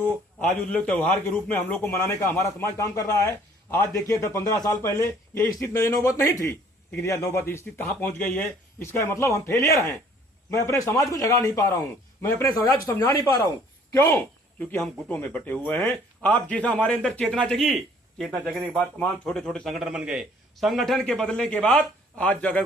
उसको आज उल्लेख त्योहार के रूप में हम लोग को मनाने का हमारा समाज काम कर रहा है। आज देखिए 15 साल पहले ये स्थिति नौबत नहीं थी, लेकिन यह नौबत स्थिति कहाँ पहुंच गई है, इसका मतलब हम फेलियर हैं। मैं अपने समाज को जगा नहीं पा रहा हूँ, मैं अपने समाज को समझा नहीं पा रहा हूँ। क्यों? क्योंकि हम गुटों में बटे हुए हैं। आप जैसा हमारे अंदर चेतना जगी, चेतना जगने के बाद तमाम छोटे छोटे संगठन बन गए। संगठन के बदलने के बाद आज अगर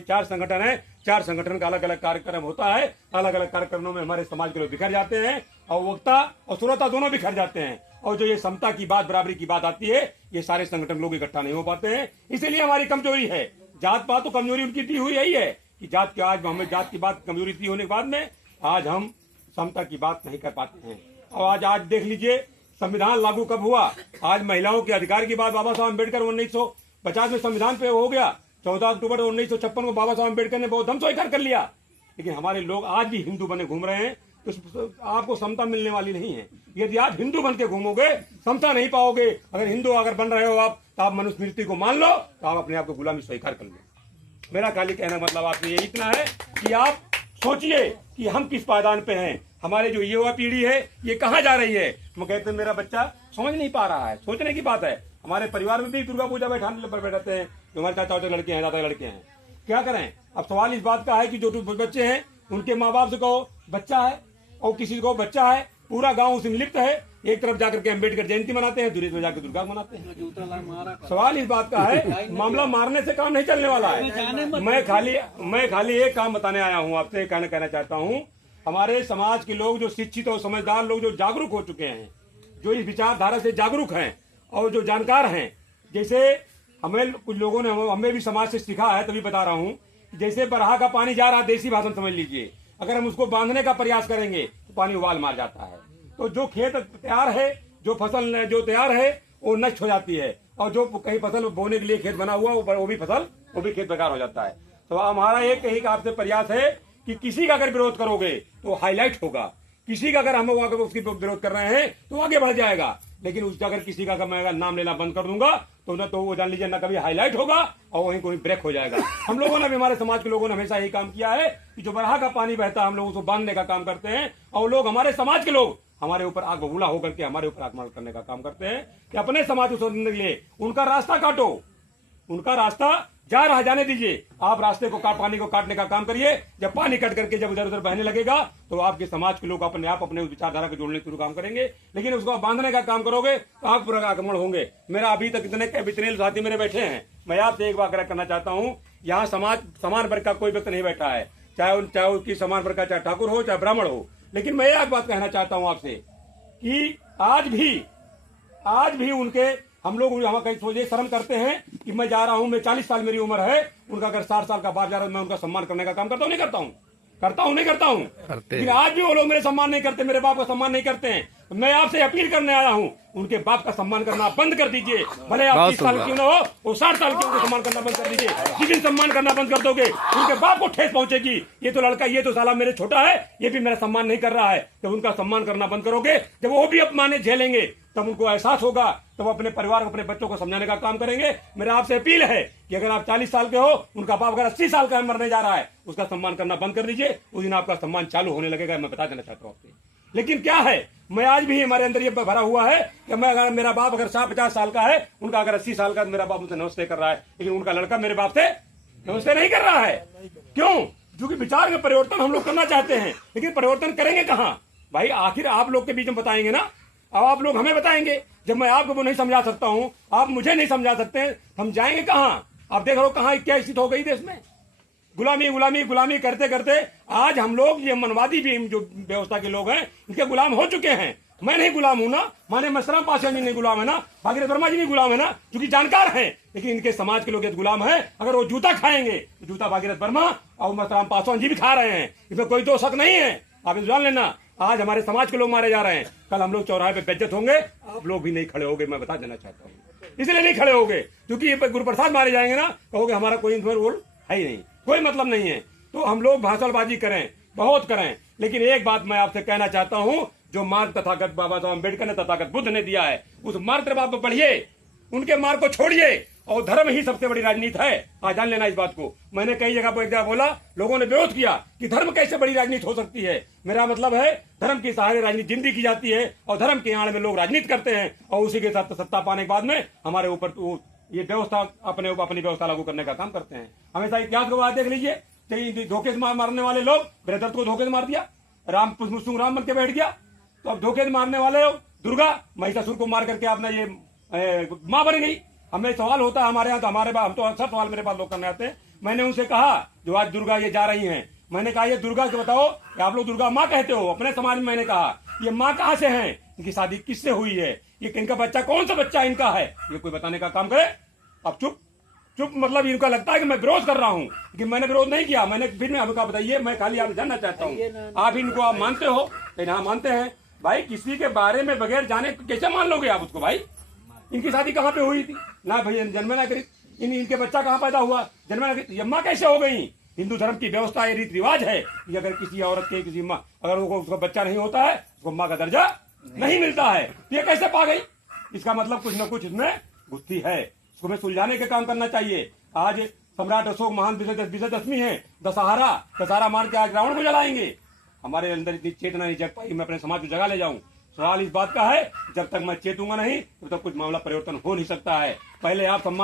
4 संगठन है, 4 संगठन का अलग अलग कार्यक्रम होता है। अलग अलग कार्यक्रमों में हमारे समाज के लोग बिखर जाते हैं और वक्ता और श्रोता दोनों बिखर जाते हैं। और जो ये समता की बात, बराबरी की बात आती है, ये सारे संगठन लोग इकट्ठा नहीं हो पाते हैं। इसीलिए हमारी कमजोरी है। जात पात तो कमजोरी उनकी दी हुई यही है कि जात के आज हमें जात की बात कमजोरी दी होने के बाद में आज हम समता की बात नहीं कर पाते हैं। और आज देख लीजिए संविधान लागू कब हुआ। आज महिलाओं के अधिकार की बात बाबा साहब अम्बेडकर 1950 में संविधान पे हो गया। 14 अक्टूबर 1956 को बाबा साहब अम्बेडकर ने बहुत दम स्वीकार कर लिया। लेकिन हमारे लोग आज भी हिंदू बने घूम रहे हैं, तो आपको समता मिलने वाली नहीं है। यदि आप हिंदू बन के घूमोगे समता नहीं पाओगे। अगर हिंदू अगर बन रहे हो आप, तो आप मनुस्मृति को मान लो, तो आप अपने आप को गुलामी स्वीकार कर लो। मेरा खाली कहना मतलब आपसे ये इतना है कि आप सोचिए कि हम किस पायदान पे हैं। हमारे जो युवा पीढ़ी है ये कहाँ जा रही है। हम कहते हैं मेरा बच्चा समझ नहीं पा रहा है, सोचने की बात है। हमारे परिवार में भी दुर्गा पूजा बैठाने पर बैठाते हैं, जो हमारे चाचा लड़के हैं, दादा लड़के हैं। क्या करें? अब सवाल इस बात का है कि जो बच्चे हैं उनके माँ बाप से कहो बच्चा है और किसी को बच्चा है, पूरा गांव उसमें लिप्त है। एक तरफ जाकर के अम्बेडकर जयंती मनाते हैं, दूसरी तरफ जाकर दुर्गा मनाते हैं। सवाल इस बात का है, मामला मारने से काम नहीं चलने वाला है। मैं खाली एक काम बताने आया हूँ आपसे, कहना चाहता हूँ। हमारे समाज के लोग जो शिक्षित और समझदार लोग जो जागरूक हो चुके हैं, जो इस विचारधारा से जागरूक हैं और जो जानकार हैं, जैसे हमें कुछ लोगों ने हमें भी समाज से सीखा है, तभी बता रहा हूँ। जैसे बरहा का पानी जा रहा, देसी भाषा समझ लीजिए, अगर हम उसको बांधने का प्रयास करेंगे तो पानी उबाल मार जाता है। तो जो खेत तैयार है, जो फसल जो तैयार है वो नष्ट हो जाती है, और जो कहीं फसल बोने के लिए खेत बना हुआ वो भी खेत बेकार हो जाता है। तो हमारा एक आपसे प्रयास है कि किसी का अगर विरोध करोगे तो हाईलाइट होगा, किसी का अगर हम उसकी विरोध कर रहे हैं तो आगे बढ़ जाएगा। लेकिन उसका अगर किसी का मैं नाम लेना बंद कर दूंगा तो न तो वो जान लीजिए न कभी हाईलाइट होगा और वहीं कोई ब्रेक हो जाएगा। हम लोगों ने भी, हमारे समाज के लोगों ने हमेशा यही काम किया है कि जो बरहा का पानी बहता है हम लोग उसको बांधने का काम करते हैं। और लोग, हमारे समाज के लोग हमारे ऊपर आग बबूला होकर के हमारे ऊपर आक्रमण करने का काम करते हैं कि अपने समाज को सुधारने के लिए उनका रास्ता काटो, उनका रास्ता जाने दीजिए। आप रास्ते को पानी को काटने का काम करिए। जब पानी कट करके जब इधर उधर बहने लगेगा तो आपके समाज के लोग अपने आप अपने विचारधारा को जोड़ने शुरू काम करेंगे। लेकिन उसको बांधने का काम करोगे तो आप पूरा आक्रमण होंगे। मेरा अभी तक इतने साथी मेरे बैठे हैं। मैं आपसे एक बात करना चाहता हूँ, यहाँ समाज समान वर्ग का कोई व्यक्ति नहीं बैठा है, चाहे उसकी समान वर्ग का, चाहे ठाकुर हो चाहे ब्राह्मण हो। लेकिन मैं एक बात कहना चाहता हूँ आपसे कि आज भी उनके हम लोग कहीं सोचे शर्म करते हैं कि मैं जा रहा हूं, मैं 40 साल मेरी उम्र है, उनका अगर 60 साल का बाप जा रहा है, मैं उनका सम्मान करने का काम करता हूं नहीं करता हूं। लेकिन आज भी वो लोग मेरे सम्मान नहीं करते, मेरे बाप का सम्मान नहीं करते हैं। मैं आपसे अपील करने आया हूं, उनके बाप का सम्मान करना बंद कर दीजिए। भले आप 30 साल क्यों ना हो, वो 60 साल के उनको सम्मान करना बंद कर दीजिए। जिस दिन सम्मान करना बंद कर दोगे उनके बाप को ठेस पहुंचेगी। ये तो लड़का, ये तो साला मेरे छोटा है, ये भी मेरा सम्मान नहीं कर रहा है। जब उनका सम्मान करना बंद करोगे, जब वो भी अपमानित झेलेंगे, तब उनको एहसास होगा, तब अपने परिवार को, अपने बच्चों को समझाने का काम करेंगे। मेरा आपसे अपील है कि अगर आप 40 साल के हो, उनका बाप अगर 80 साल का मरने जा रहा है, उसका सम्मान करना बंद कर दीजिए। उस दिन आपका सम्मान चालू होने लगेगा। मैं बता देना चाहता हूँ आपसे। लेकिन क्या है, मैं आज भी हमारे अंदर ये भरा हुआ है कि मैं अगर मेरा बाप अगर 50 साल का है, उनका अगर 80 साल का, मेरा बाप मुझसे नमस्ते कर रहा है, लेकिन उनका लड़का मेरे बाप से नमस्ते नहीं कर रहा है। क्यों? क्योंकि विचार का परिवर्तन हम लोग करना चाहते हैं, लेकिन परिवर्तन करेंगे कहाँ भाई? आखिर आप लोग के बीच में बताएंगे ना, अब आप लोग हमें बताएंगे। जब मैं आपको नहीं समझा सकता हूँ, आप मुझे नहीं समझा सकते, हम जाएंगे कहाँ? आप देख रहे हो कहाँ क्या स्थिति हो गई देश में। गुलामी करते करते आज हम लोग, ये मनवादी भी जो व्यवस्था के लोग हैं, इनके गुलाम हो चुके हैं। मैं नहीं गुलाम हूं ना, माने मसराम पासवान जी नहीं गुलाम है ना, भागीरथ वर्मा जी नहीं गुलाम है ना, क्योंकि जानकार हैं। लेकिन इनके समाज के लोग गुलाम हैं। अगर वो जूता खाएंगे तो जूता भागीरथ वर्मा और मसराम पासवान जी भी खा रहे हैं, इसमें कोई दो शक नहीं है। आप जान लेना, आज हमारे समाज के लोग मारे जा रहे हैं, कल हम लोग चौराहे पे बेइज्जत होंगे, आप लोग भी नहीं खड़े होंगे। मैं बता देना चाहता हूँ, इसलिए नहीं खड़े होंगे क्योंकि ये गुरु प्रसाद मारे जाएंगे ना, कहोगे हमारा कोई रोल है ही नहीं, कोई मतलब नहीं है। तो हम लोग भाषणबाजी करें, बहुत करें, लेकिन एक बात मैं आपसे कहना चाहता हूँ, जो मार्ग तथागत बाबा साहब अम्बेडकर ने, तथागत बुद्ध ने दिया है, उस मार्ग पर आप बढ़िए, उनके मार्ग को छोड़िए और धर्म ही सबसे बड़ी राजनीति है। आज जान लेना इस बात को। मैंने कई जगह पर एक जगह बोला, लोगों ने विरोध किया कि धर्म कैसे बड़ी राजनीति हो सकती है। मेरा मतलब है धर्म के सहारे राजनीति जिंदगी की जाती है और धर्म के आड़ में लोग राजनीति करते हैं और उसी के साथ सत्ता पाने के बाद में हमारे ऊपर ये व्यवस्था अपनी व्यवस्था लागू करने का काम करते हैं। हमेशा इतिहास को देख लीजिए, धोखे से मारने वाले लोग बृहदत्त को धोखे से मार दिया, राम बन के बैठ गया। तो अब धोखे से मारने वाले लोग दुर्गा महिषासुर को मार करके आपने ये मां बन गई। हमें सवाल होता है हमारे यहाँ, तो हम तो सब सवाल मेरे पास लोग करने आते हैं। मैंने उनसे कहा जो आज दुर्गा ये जा रही हैं, मैंने कहा ये दुर्गा के बताओ, आप लोग दुर्गा माँ कहते हो अपने समाज में। मैंने कहा ये माँ कहाँ से है, इनकी शादी किससे हुई है, ये इनका बच्चा कौन सा बच्चा इनका है, ये कोई बताने का काम करे। अब चुप मतलब इनका लगता है कि मैं विरोध कर रहा हूँ, कि मैंने विरोध नहीं किया। मैंने फिर में आपको बताइए, मैं खाली आप जानना चाहता हूँ, आप इनको आप मानते हो? हाँ मानते हैं भाई। किसी के बारे में बगैर जाने कैसे मान लोगे आप उसको? भाई इनकी शादी कहाँ पे हुई थी ना, भैया जन्म ना करी, इनके बच्चा कहाँ पैदा हुआ, जन्म ना करी, अम्मा कैसे हो गई? हिंदू धर्म की व्यवस्था ये रीति रिवाज है कि अगर किसी औरत के किसी माँ अगर उसका बच्चा नहीं होता है, उसको माँ का दर्जा नहीं मिलता है, तो ये कैसे पा गई? इसका मतलब कुछ न कुछ इसमें गुत्थी है। इसको हमें सुलझाने का काम करना चाहिए। आज सम्राट अशोक महान विजयदशमी है, दशहरा मार के आज रावण को जलाएंगे। हमारे अंदर इतनी चेतना नहीं जग पाई, मैं अपने समाज को जगा ले जाऊं। सवाल इस बात का है, जब तक मैं चेतूंगा नहीं तब तक कुछ मामला परिवर्तन हो नहीं सकता है। पहले आप सम्मान